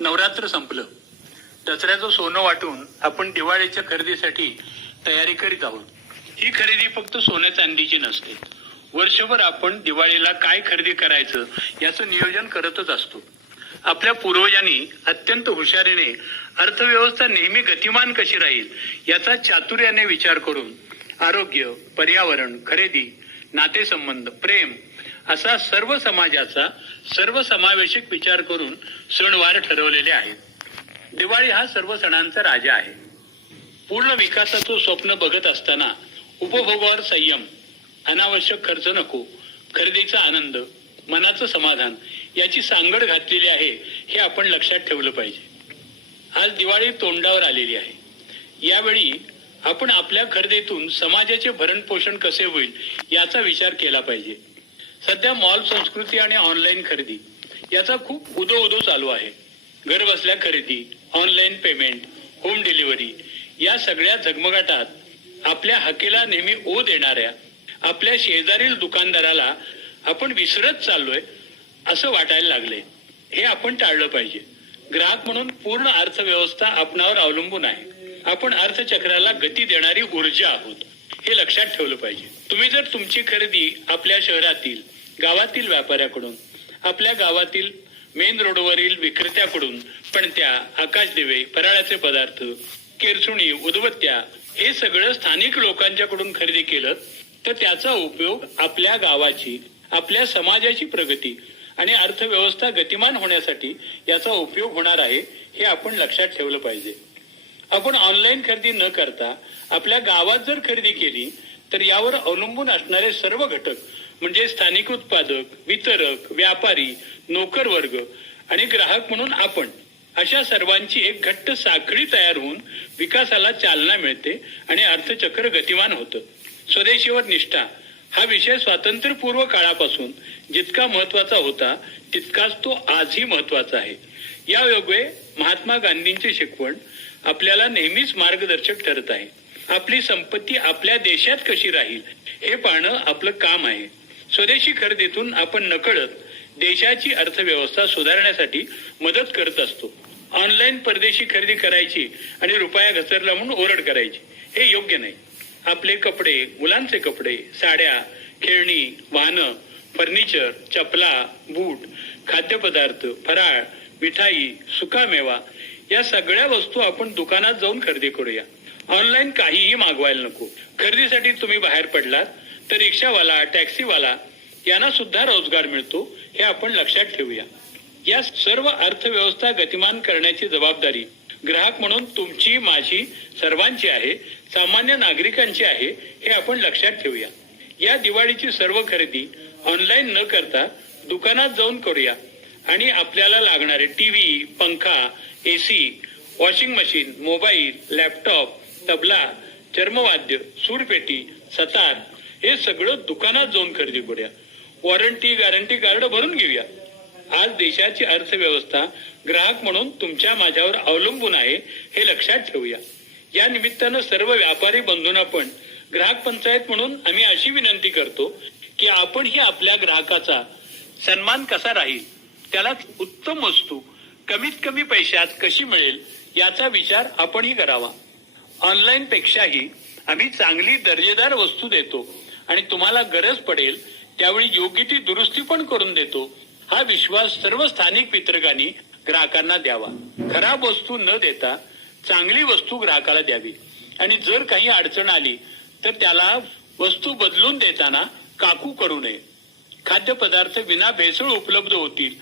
नवरात्र संपलं. दसऱ्याचं सोनं वाटून आपण दिवाळीच्या खरेदीसाठी तयारी करीत आहोत. ही खरेदी फक्त सोन्या चांदीची नसते. वर्षभर आपण दिवाळीला काय खरेदी करायचं याचं नियोजन करतच असतो. आपल्या पूर्वजांनी अत्यंत हुशारीने अर्थव्यवस्था नेहमी गतिमान कशी राहील याचा चातुर्याने विचार करून आरोग्य पर्यावरण खरेदी नातेसंबंध प्रेम असा सर्व समाजाचा सर्व समावेशक विचार करून सणवार ठरवलेले आहेत. दिवाळी हा सर्व सणांचा राजा आहे. पूर्ण विकासाचं स्वप्न बघत असताना उपभोगावर संयम अनावश्यक खर्च नको खरेदीचा आनंद मनाचं समाधान याची सांगड घातलेली आहे हे आपण लक्षात ठेवलं पाहिजे. आज दिवाळी तोंडावर आलेली आहे. यावेळी आपण आपल्या खरेदीतून समाजाचे भरणपोषण कसे होईल याचा विचार केला पाहिजे. सध्या मॉल संस्कृती आणि ऑनलाईन खरेदी याचा खूप उदो उदो चालू आहे. घर बसल्या खरेदी ऑनलाईन पेमेंट होम डिलिव्हरी या सगळ्या झगमगाटात आपल्या हकेला नेहमी ओ देणाऱ्या आपल्या शेजारील दुकानदाराला आपण विसरत चाललोय असं वाटायला लागले हे आपण टाळलं पाहिजे. ग्राहक म्हणून पूर्ण अर्थव्यवस्था आपणावर अवलंबून आहे. आपण अर्थचक्राला गती देणारी ऊर्जा आहोत. हे लक्षात ठेवलं पाहिजे. तुम्ही जर तुमची खरेदी आपल्या शहरातील गावातील व्यापाऱ्याकडून आपल्या गावातील मेन रोडवरील विक्रेत्याकडून पणत्या आकाश दिवे फराळाचे पदार्थ केरसुणी उदबत्त्या हे सगळं स्थानिक लोकांच्याकडून खरेदी केलं तर त्याचा उपयोग आपल्या गावाची आपल्या समाजाची प्रगती आणि अर्थव्यवस्था गतिमान होण्यासाठी याचा उपयोग होणार आहे हे आपण लक्षात ठेवलं पाहिजे. आपण ऑनलाईन खरेदी न करता आपल्या गावात जर खरेदी केली तर यावर अवलंबून असणारे सर्व घटक म्हणजे स्थानिक उत्पादक वितरक व्यापारी नोकर वर्ग आणि ग्राहक म्हणून आपण अशा सर्वांची एक घट्ट साखळी तयार होऊन विकासाला चालना मिळते आणि अर्थचक्र गतिमान होतं. स्वदेशीवर निष्ठा हा विषय स्वातंत्र्यपूर्व काळापासून जितका महत्त्वाचा होता तितकाच तो आजही महत्त्वाचा आहे. या योगे महात्मा गांधींची शिकवण आपल्याला नेहमीच मार्गदर्शक ठरत आहे. आपली संपत्ती आपल्या देशात कशी राहील हे पाहणं आपलं काम आहे. स्वदेशी खरेदीतून आपण नकळत देशाची अर्थव्यवस्था सुधारण्यासाठी मदत करत असतो. ऑनलाईन परदेशी खरेदी करायची आणि रुपया घसरला म्हणून ओरड करायची हे योग्य नाही. आपले कपडे मुलांचे कपडे साड्या खेळणी वाहनं फर्निचर चपला बूट खाद्यपदार्थ फराळ मिठाई सुकामेवा या सगळ्या वस्तू आपण दुकानात जाऊन खरेदी करूया. ऑनलाईन काहीही मागवायला नको. खरेदीसाठी तुम्ही बाहेर पडलात तर रिक्षावाला टॅक्सीवाला यांना सुद्धा रोजगार मिळतो हे आपण लक्षात ठेवूया. या सर्व अर्थव्यवस्था गतिमान करण्याची जबाबदारी ग्राहक म्हणून तुमची माझी सर्वांची आहे सामान्य नागरिकांची आहे हे आपण लक्षात ठेवूया. या दिवाळीची सर्व खरेदी ऑनलाईन न करता दुकानात जाऊन करूया. आणि आपल्याला लागणारे टीव्ही पंखा AC washing machine mobile laptop tabla चर्मवाद्य सूरपेटी सतार हे सगळं दुकानात जाऊन खरेदी करूया. वॉरंटी गॅरंटी कार्ड भरून घेऊया. आज देशाची अर्थव्यवस्था ग्राहक म्हणून तुमच्या माझ्यावर अवलंबून आहे हे लक्षात ठेवूया. या निमित्तानं सर्व व्यापारी बंधूंना पण ग्राहक पंचायत म्हणून आम्ही अशी विनंती करतो की आपण ही आपल्या ग्राहकाचा सन्मान कसा राहील? त्याला उत्तम वस्तू कमीत कमी पैशात कशी मिळेल याचा विचार आपणही करावा. ऑनलाईन पेक्षाही आम्ही चांगली दर्जेदार वस्तू देतो आणि तुम्हाला गरज पडेल त्यावेळी योग्य ती दुरुस्ती पण करून देतो. हा विश्वास सर्व स्थानिक वितरकांनी ग्राहकांना द्यावा. खराब वस्तू न देता चांगली वस्तू ग्राहकाला द्यावी. आणि जर काही अडचण आली तर त्याला वस्तू बदलून देताना काकू करू नये. खाद्यपदार्थ विना भेसळ उपलब्ध होतील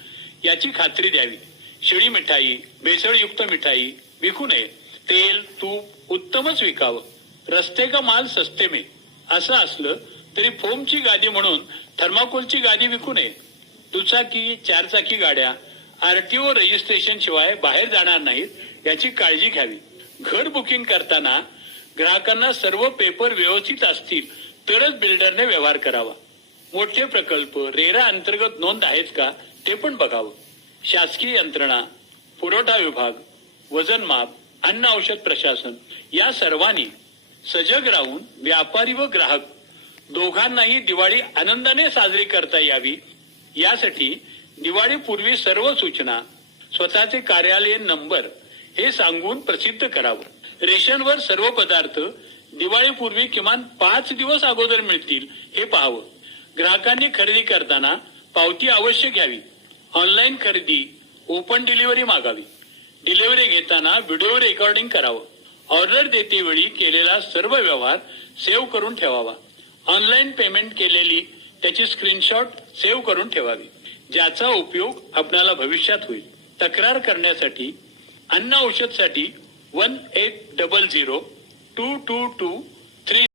याची खात्री द्यावी. शिळी मिठाई भेसळयुक्त मिठाई विकू नये. तेल तूप उत्तमच विकावं. रस्ते का माल सस्ते मे? असं असलं तरी फोमची गादी म्हणून थर्माकोलची गादी विकू नये. दुचाकी चारचाकी गाड्या आरटीओ रजिस्ट्रेशन शिवाय बाहेर जाणार नाहीत याची काळजी घ्यावी. घर बुकिंग करताना ग्राहकांना सर्व पेपर व्यवस्थित असतील तरच बिल्डरने व्यवहार करावा. मोठे प्रकल्प रेरा अंतर्गत नोंद आहेत का? ते पण बघावं. शासकीय यंत्रणा पुरवठा विभाग वजनमाप अन्न औषध प्रशासन या सर्वांनी सजग राहून व्यापारी व ग्राहक दोघांनाही दिवाळी आनंदाने साजरी करता यावी. यासाठी दिवाळीपूर्वी सर्व सूचना स्वतःचे कार्यालय नंबर हे सांगून प्रसिद्ध करावं. रेशनवर सर्व पदार्थ दिवाळीपूर्वी किमान पाच दिवस अगोदर मिळतील हे पाहावं. ग्राहकांनी खरेदी करताना पावती अवश्य घ्यावी. ऑनलाईन खरेदी ओपन डिलिव्हरी मागावी. डिलिव्हरी घेताना व्हिडिओ रेकॉर्डिंग करावं. ऑर्डर देतेवेळी केलेला सर्व व्यवहार सेव्ह करून ठेवावा. ऑनलाईन पेमेंट केलेली त्याची स्क्रीनशॉट सेव्ह करून ठेवावी. ज्याचा उपयोग आपल्याला भविष्यात होईल. तक्रार करण्यासाठी अन्न औषधसाठी one eight double zero two two two three